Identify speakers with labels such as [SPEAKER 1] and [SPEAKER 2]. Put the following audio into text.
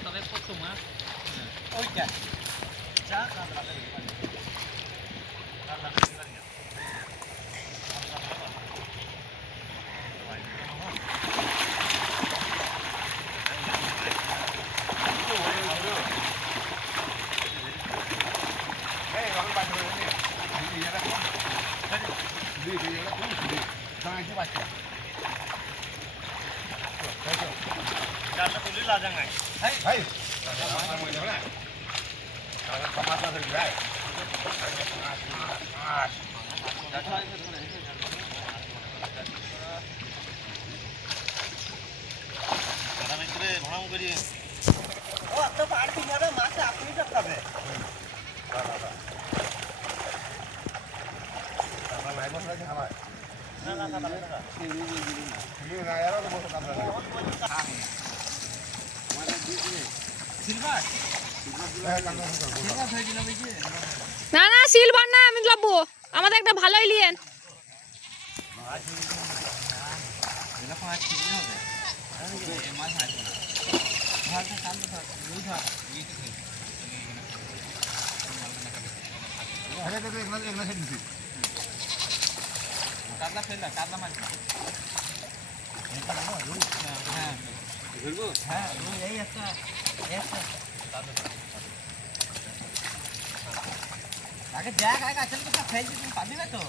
[SPEAKER 1] sampai pot semua. Oh iya.
[SPEAKER 2] Jangan sampai. Karena
[SPEAKER 3] ভাড়া
[SPEAKER 2] করি ও তো পারবি না মাছ আপনি তো খাবে
[SPEAKER 4] না না সিলভার না আমি লাবো আমাদের একটা ভালোই লিয়েন
[SPEAKER 1] কাতলা ফেললা কাতলা মাছ হ্যাঁ হ্যাঁ। এই একটা একটা আগে দেখ আগে আসলে তো ফেলছি তুমি পাবি না তো?